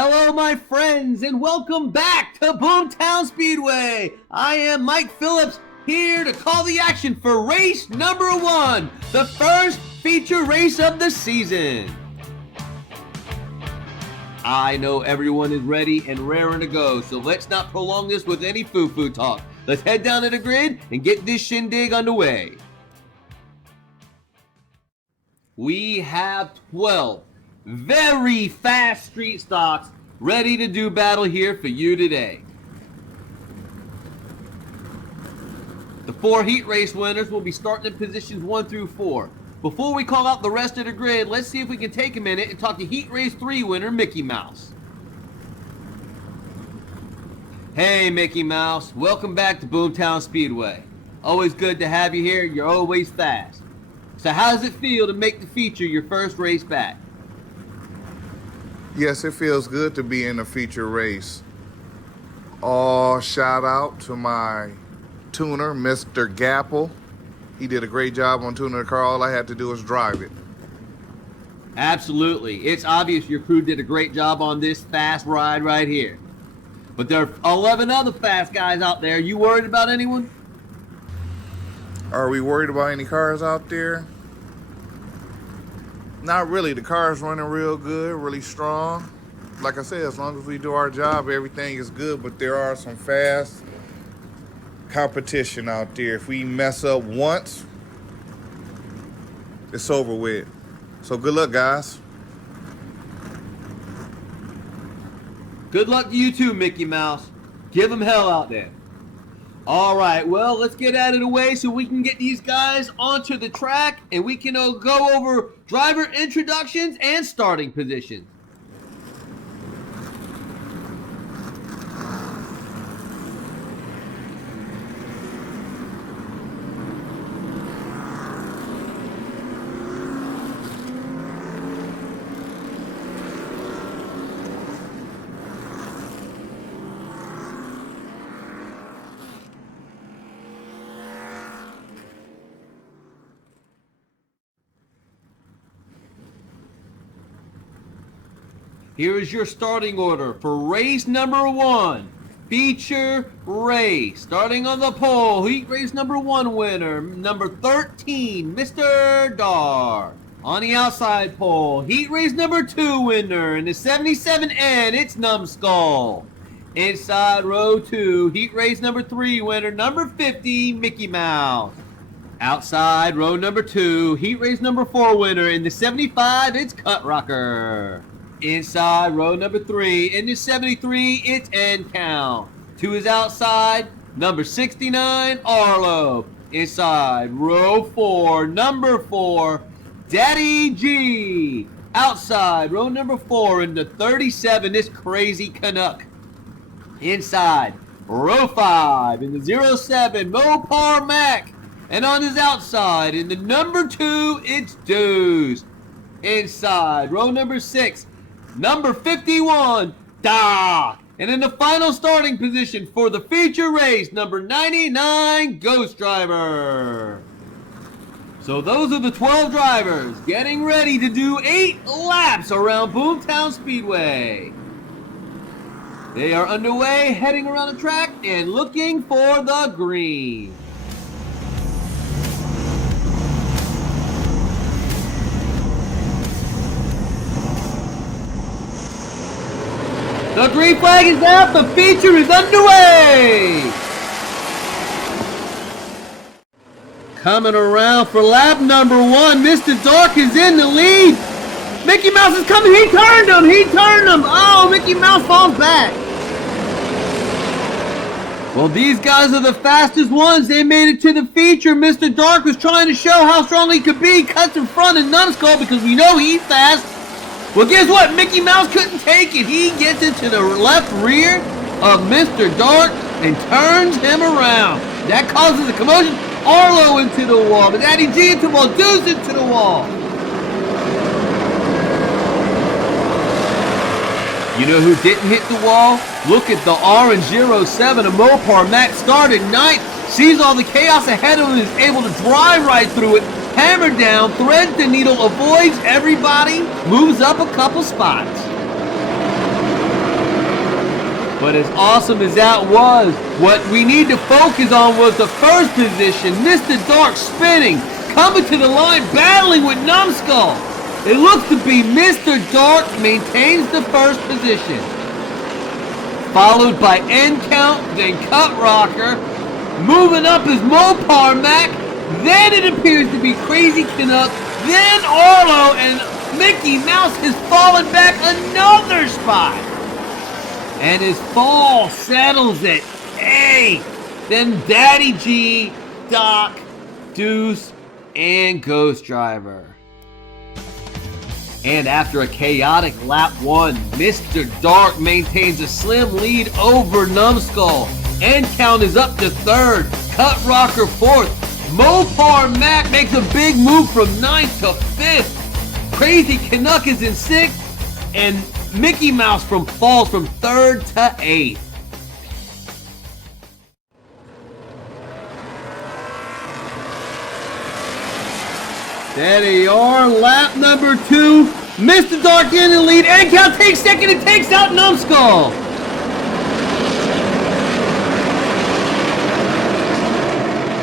Hello, my friends, and welcome back to Boomtown Speedway. I am Mike Phillips, here to call the action for race number 1, the first feature race of the season. I know everyone is ready and raring to go, so let's not prolong this with any foo-foo talk. Let's head down to the grid and get this shindig underway. We have 12 very fast street stocks ready to do battle here for you today. The 4 heat race winners will be starting in positions 1 through 4. Before we call out the rest of the grid, let's see if we can take a minute and talk to heat race 3 winner Mickey Mouse. Hey Mickey Mouse, welcome back to Boomtown Speedway. Always good to have you here, you're always fast. So how does it feel to make the feature your first race back? Yes, it feels good to be in a feature race. Shout out to my tuner, Mr. Gapple. He did a great job on tuning the car. All I had to do was drive it. Absolutely. It's obvious your crew did a great job on this fast ride right here. But there are 11 other fast guys out there. You worried about anyone? Are we worried about any cars out there? Not really. The car's running real good, really strong. Like I said, as long as we do our job, everything is good. But there are some fast competition out there. If we mess up once, it's over with. So good luck, guys. Good luck to you too, Mickey Mouse. Give them hell out there. All right, well, let's get out of the way so we can get these guys onto the track and we can go over driver introductions and starting positions. Here is your starting order for race number 1, feature race. Starting on the pole, heat race number 1 winner, number 13, Mr. Dar. On the outside pole, heat race number 2 winner, in the 77N, it's Numbskull. Inside row 2, heat race number 3 winner, number 50, Mickey Mouse. Outside row number 2, heat race number 4 winner, in the 75, it's Cut Rocker. Inside row number 3, in the 73, it's End Count. To his outside, number 69, Arlo. Inside row 4, number 4, Daddy G. Outside row number 4, in the 37, this crazy Canuck. Inside row 5, in the 07, Mopar Mac. And on his outside, in the number 2, it's Deuce. Inside row number 6, number 51, Doc. And in the final starting position for the feature race, number 99, Ghost Driver. So those are the 12 drivers getting ready to do 8 laps around Boomtown Speedway. They are underway, heading around the track and looking for the green. The green flag is out, the feature is underway! Coming around for lap number 1, Mr. Dark is in the lead. Mickey Mouse is coming, he turned him! Oh, Mickey Mouse falls back. Well, these guys are the fastest ones, they made it to the feature. Mr. Dark was trying to show how strong he could be, cuts in front of Numbskull because we know he's fast. Well, guess what? Mickey Mouse couldn't take it. He gets into the left rear of Mr. Dark and turns him around. That causes a commotion. Arlo into the wall. But Daddy G into the wall. Deuce into the wall. You know who didn't hit the wall? Look at the orange 07 of Mopar. Matt started 9th. Sees all the chaos ahead of him and is able to drive right through it. Hammer down, threads the needle, avoids everybody, moves up a couple spots. But as awesome as that was, what we need to focus on was the first position. Mr. Dark spinning, coming to the line, battling with Numbskull. It looks to be Mr. Dark maintains the first position. Followed by N Count, then Cut Rocker. Moving up is Mopar Mac. Then it appears to be Crazy Canuck. Then Arlo, and Mickey Mouse has fallen back another spot. And his fall settles at 8. Then Daddy G, Doc, Deuce, and Ghost Driver. And after a chaotic lap 1, Mr. Dark maintains a slim lead over Numbskull. End count is up to 3rd, Cut Rocker 4th. Mopar Mac makes a big move from 9th to 5th. Crazy Canuck is in 6th. And Mickey Mouse falls from 3rd to 8th. There they are, lap number 2. Mr. Dark in the lead. End count takes 2nd and takes out Numbskull.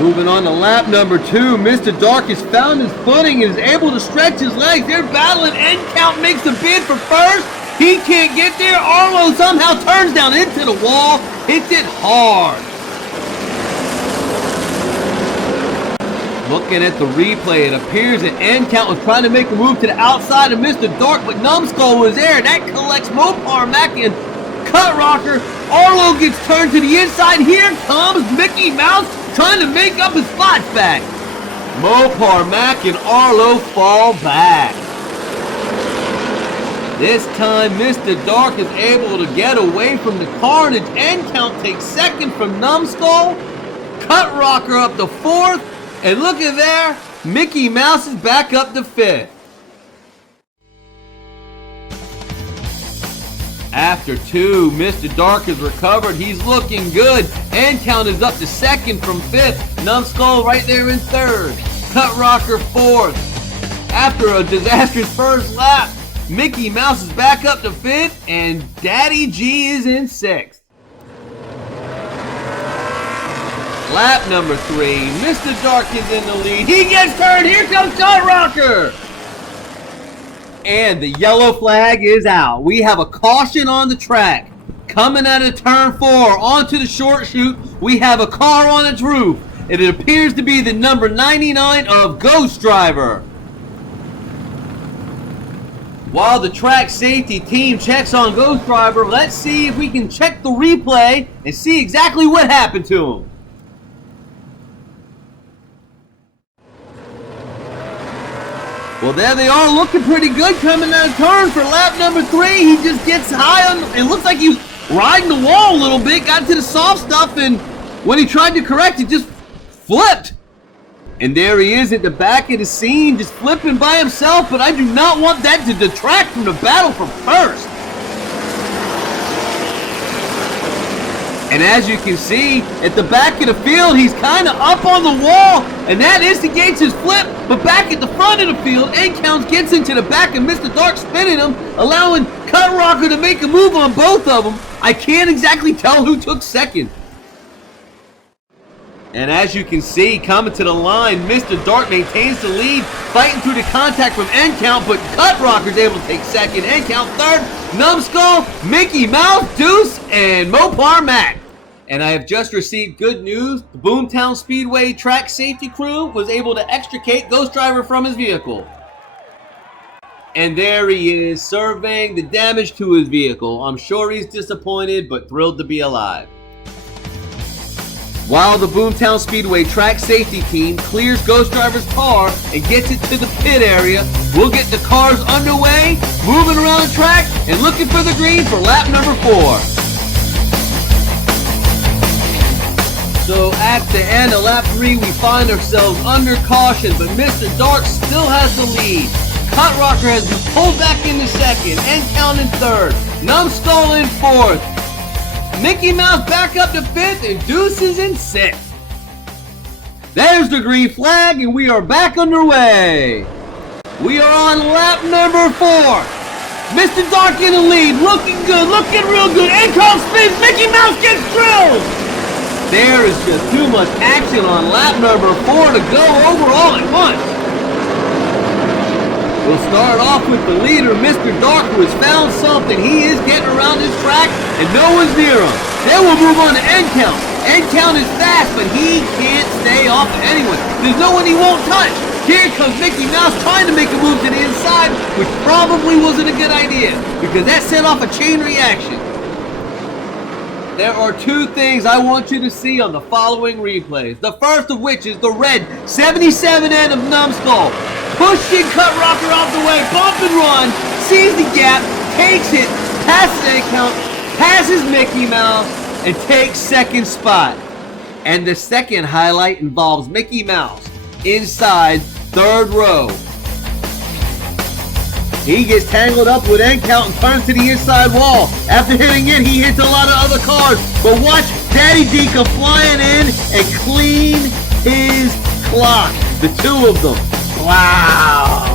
Moving on to lap number 2, Mr. Dark has found his footing and is able to stretch his legs. They're battling. End count makes a bid for first. He can't get there. Arlo somehow turns down into the wall, hits it hard. Looking at the replay, it appears that End count was trying to make a move to the outside of Mr. Dark, but Numbskull was there. That collects Mopar Mac and Cut Rocker. Arlo gets turned to the inside. Here comes Mickey Mouse trying to make up his spots back. Mopar Mac and Arlo fall back. This time, Mr. Dark is able to get away from the carnage. End count takes 2nd from Numbskull. Cut Rocker up to 4th. And look at there, Mickey Mouse is back up to 5th. After 2, Mr. Dark is recovered. He's looking good. End count is up to 2nd from 5th. Numbskull right there in 3rd. Cut Rocker 4th. After a disastrous first lap, Mickey Mouse is back up to 5th, and Daddy G is in 6th. Lap number 3, Mr. Dark is in the lead. He gets turned. Here comes Cut Rocker. And the yellow flag is out. We have a caution on the track. Coming out of turn 4 onto the short chute, we have a car on its roof. It appears to be the number 99 of Ghost Driver. While the track safety team checks on Ghost Driver, let's see if we can check the replay and see exactly what happened to him. Well, there they are, looking pretty good coming out of turn for lap number 3. He just gets high on, it looks like he's riding the wall a little bit, got to the soft stuff, and when he tried to correct it, just flipped. And there he is at the back of the scene, just flipping by himself, but I do not want that to detract from the battle for first. And as you can see, at the back of the field, he's kind of up on the wall, and that instigates his flip. But back at the front of the field, End Count gets into the back of Mr. Dark, spinning him, allowing Cut Rocker to make a move on both of them. I can't exactly tell who took 2nd. And as you can see, coming to the line, Mr. Dark maintains the lead, fighting through the contact from End Count, but Cut Rocker's able to take 2nd. End Count 3rd, Numbskull, Mickey Mouse, Deuce, and Mopar Mac. And I have just received good news. The Boomtown Speedway track safety crew was able to extricate Ghost Driver from his vehicle. And there he is, surveying the damage to his vehicle. I'm sure he's disappointed, but thrilled to be alive. While the Boomtown Speedway track safety team clears Ghost Driver's car and gets it to the pit area, we'll get the cars underway, moving around the track, and looking for the green for lap number 4. So at the end of lap 3, we find ourselves under caution, but Mr. Dark still has the lead. Cut Rocker has been pulled back into 2nd, End Count in 3rd, Numbskull in 4th. Mickey Mouse back up to 5th, and Deuce is in 6th. There's the green flag, and we are back underway. We are on lap number 4. Mr. Dark in the lead, looking good, looking real good. Income spins, Mickey Mouse gets drilled. There is just too much action on lap number 4 to go over all at once. We'll start off with the leader, Mr. Dark, who has found something. He is getting around this track, and no one's near him. Then we'll move on to End Count. End Count is fast, but he can't stay off of anyone. There's no one he won't touch. Here comes Mickey Mouse trying to make a move to the inside, which probably wasn't a good idea, because that set off a chain reaction. There are two things I want you to see on the following replays. The first of which is the red 77N of Numbskull. Pushing Cut Rocker off the way, bump and run, sees the gap, takes it, passes End Count, passes Mickey Mouse, and takes second spot. And the second highlight involves Mickey Mouse inside third row. He gets tangled up with End Count and turns to the inside wall. After hitting it, he hits a lot of other cars. But watch Daddy D come flying in and clean his clock. The two of them. Wow.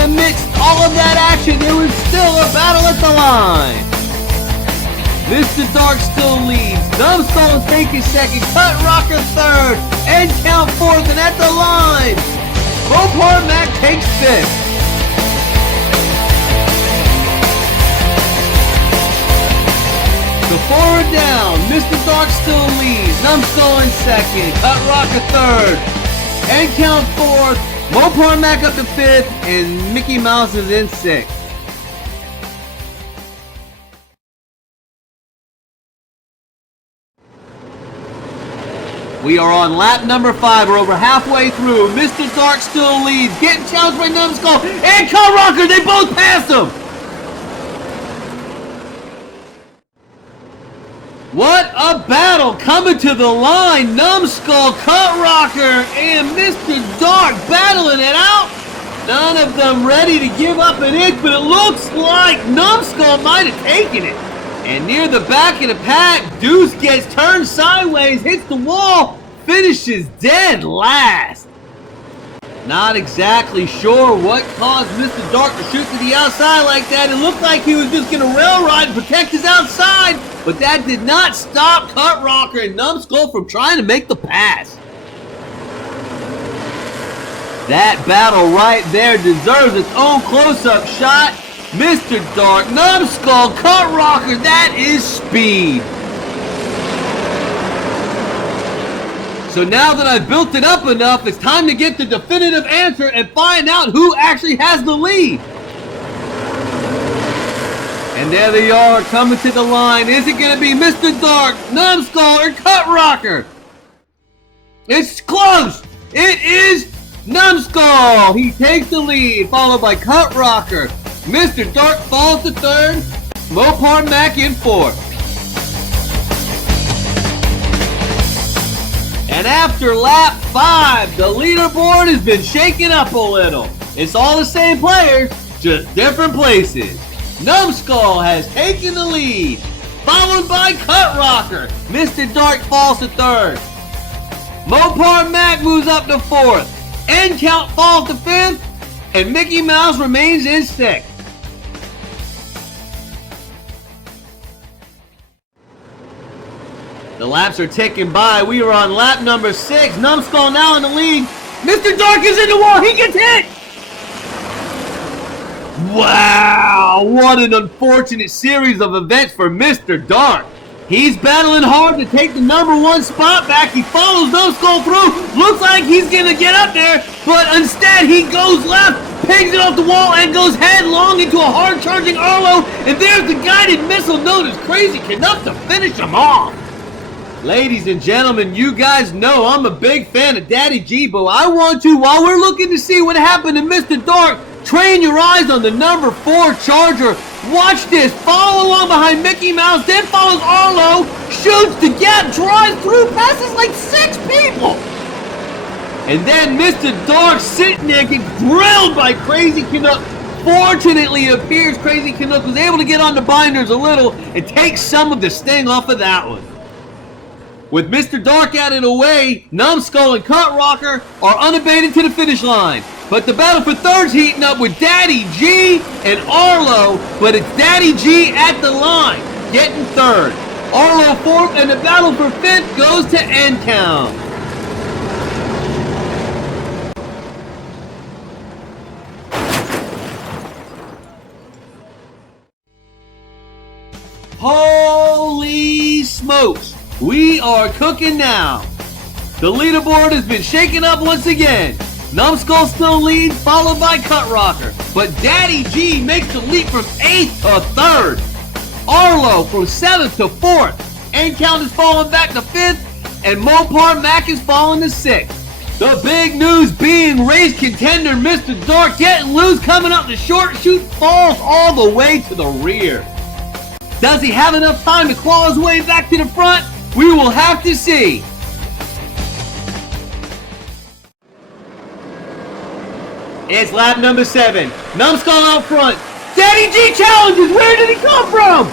Amidst all of that action, there was still a battle at the line. Mr. Dark still leads. Numbskull is taking second. Cut Rocker third. End Count fourth. And at the line, Mopar Mac takes fifth. So forward down. Mr. Dark still leads. Numbskull in second. Cut Rocker third. End Count fourth. Mopar Mac up to fifth, and Mickey Mouse is in sixth. We are on lap number 5. We're over halfway through. Mr. Dark still leads, getting challenged by Numbskull and Cut Rocker. They both passed him. What a battle coming to the line. Numbskull, Cut Rocker, and Mr. Dark battling it out. None of them ready to give up an inch, but it looks like Numbskull might have taken it. And near the back of the pack, Deuce gets turned sideways, hits the wall, finishes dead last. Not exactly sure what caused Mr. Dark to shoot to the outside like that. It looked like he was just going to rail ride and protect his outside. But that did not stop Cut Rocker and Numbskull from trying to make the pass. That battle right there deserves its own close-up shot. Mr. Dark, Numbskull, Cut Rocker, that is speed. So now that I've built it up enough, it's time to get the definitive answer and find out who actually has the lead. And there they are, coming to the line. Is it going to be Mr. Dark, Numbskull, or Cut Rocker? It's close. It is Numbskull. He takes the lead, followed by Cut Rocker. Mr. Dark falls to third. Mopar Mac in fourth. And after lap 5, the leaderboard has been shaken up a little. It's all the same players, just different places. Numbskull has taken the lead, followed by Cut Rocker. Mr. Dark falls to third. Mopar Mac moves up to fourth. End Count falls to fifth, and Mickey Mouse remains in sixth. The laps are ticking by. We are on lap number 6. Numbskull now in the lead. Mr. Dark is in the wall. He gets hit. Wow, what an unfortunate series of events for Mr. Dark. He's battling hard to take the number 1 spot back. He follows Numbskull through. Looks like he's going to get up there, but instead he goes left, pings it off the wall, and goes headlong into a hard-charging Arlo. And there's the guided missile known as Crazy enough to finish him off. Ladies and gentlemen, you guys know I'm a big fan of Daddy G, but I want to, while we're looking to see what happened to Mr. Dark, train your eyes on the number 4 Charger. Watch this. Follow along behind Mickey Mouse, then follows Arlo, shoots the gap, drives through, passes like 6 people. And then Mr. Dark sitting there, gets drilled by Crazy Canuck, Unfortunately, it appears Crazy Canuck was able to get on the binders a little and take some of the sting off of that one. With Mr. Dark out of the way, Numbskull and Cut Rocker are unabated to the finish line. But the battle for third's heating up with Daddy G and Arlo, but it's Daddy G at the line, getting third. Arlo fourth, and the battle for fifth goes to End Count. Holy smokes, we are cooking now. The leaderboard has been shaken up once again. Numbskull still leads, followed by Cut Rocker. But Daddy G makes the leap from 8th to 3rd. Arlo from 7th to 4th. End Count is falling back to 5th. And Mopar Mac is falling to 6th. The big news being race contender Mr. Dark getting loose, coming up the short chute, falls all the way to the rear. Does he have enough time to claw his way back to the front? We will have to see. It's lap number 7. Numbskull out front. Daddy G challenges. Where did he come from?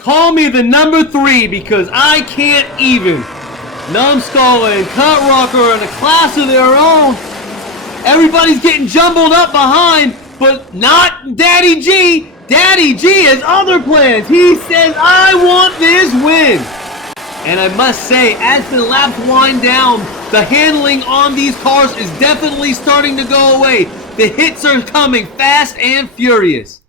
Call me the number 3 because I can't even. Numbskull and Cut Rocker are in a class of their own. Everybody's getting jumbled up behind, but not Daddy G. Daddy G has other plans. He says, I want this win. And I must say, as the laps wind down, the handling on these cars is definitely starting to go away. The hits are coming fast and furious.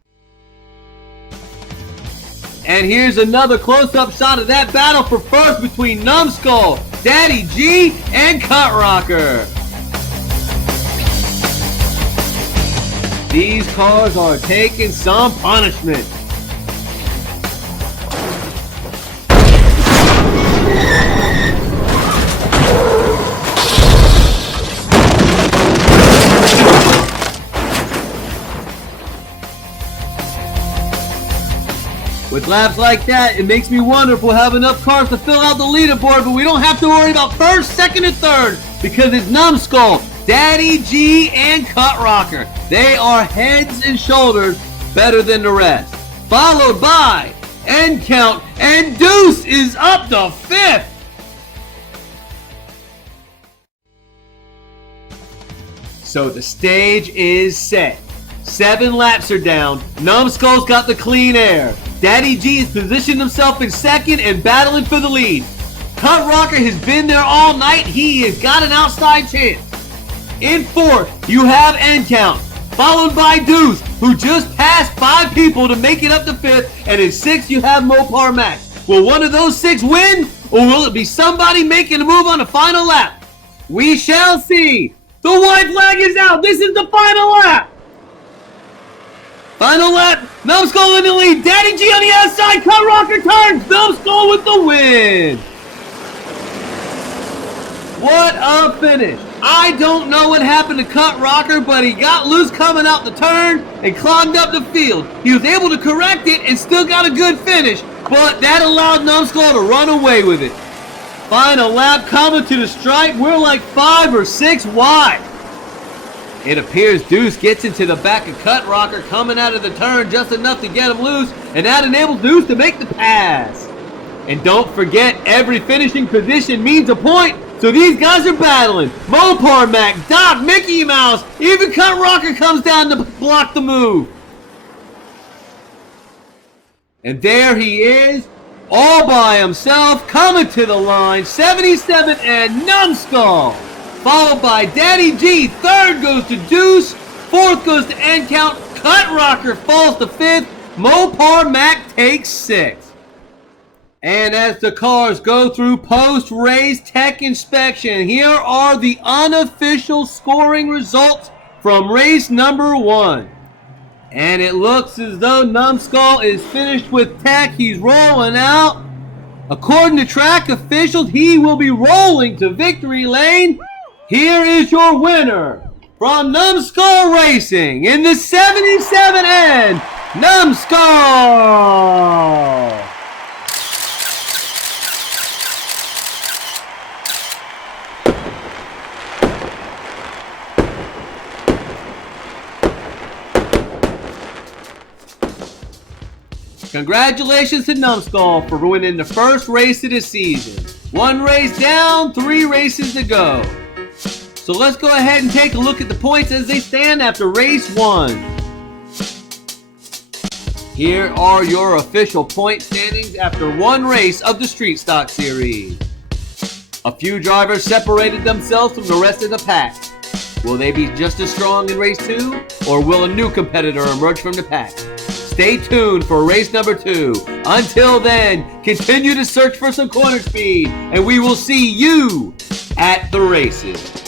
And here's another close-up shot of that battle for first between Numbskull, Daddy G, and Cut Rocker. These cars are taking some punishment. With laps like that, it makes me wonder if we'll have enough cars to fill out the leaderboard, but we don't have to worry about first, second, and third because it's Numbskull, Daddy G, and Cut Rocker. They are heads and shoulders better than the rest. Followed by End Count, and Deuce is up to 5th. So the stage is set. 7 laps are down. Numbskull's got the clean air. Daddy G has positioned himself in 2nd and battling for the lead. Cut Rocker has been there all night. He has got an outside chance. In 4th, you have End Count, followed by Deuce, who just passed 5 people to make it up to 5th, and in 6th, you have Mopar Max. Will one of those 6 win, or will it be somebody making a move on the final lap? We shall see. The white flag is out. This is the final lap. Final lap, Numbskull in the lead. Daddy G on the outside. Cut Rocker turns. Numbskull with the win. What a finish. I don't know what happened to Cut Rocker, but he got loose coming out the turn and clogged up the field. He was able to correct it and still got a good finish, but that allowed Numbskull to run away with it. Final lap coming to the stripe. We're like 5 or 6 wide. It appears Deuce gets into the back of Cut Rocker coming out of the turn just enough to get him loose, and that enables Deuce to make the pass. And don't forget, every finishing position means a point, so these guys are battling. Mopar Mac, Doc, Mickey Mouse, even Cut Rocker comes down to block the move. And there he is, all by himself, coming to the line, 77 and Numbskull. Followed by Daddy G. 3rd goes to Deuce. 4th goes to End Count. Cut Rocker falls to 5th. Mopar Mac takes 6th. And as the cars go through post-race tech inspection, here are the unofficial scoring results from race number 1. And it looks as though Numbskull is finished with tech. He's rolling out. According to track officials, he will be rolling to victory lane. Here is your winner from Numbskull Racing in the 77N, Numbskull! Congratulations to Numbskull for winning the first race of the season. 1 race down, 3 races to go. So let's go ahead and take a look at the points as they stand after race 1. Here are your official point standings after 1 race of the Street Stock Series. A few drivers separated themselves from the rest of the pack. Will they be just as strong in race 2, or will a new competitor emerge from the pack? Stay tuned for race number 2. Until then, continue to search for some corner speed, and we will see you at the races.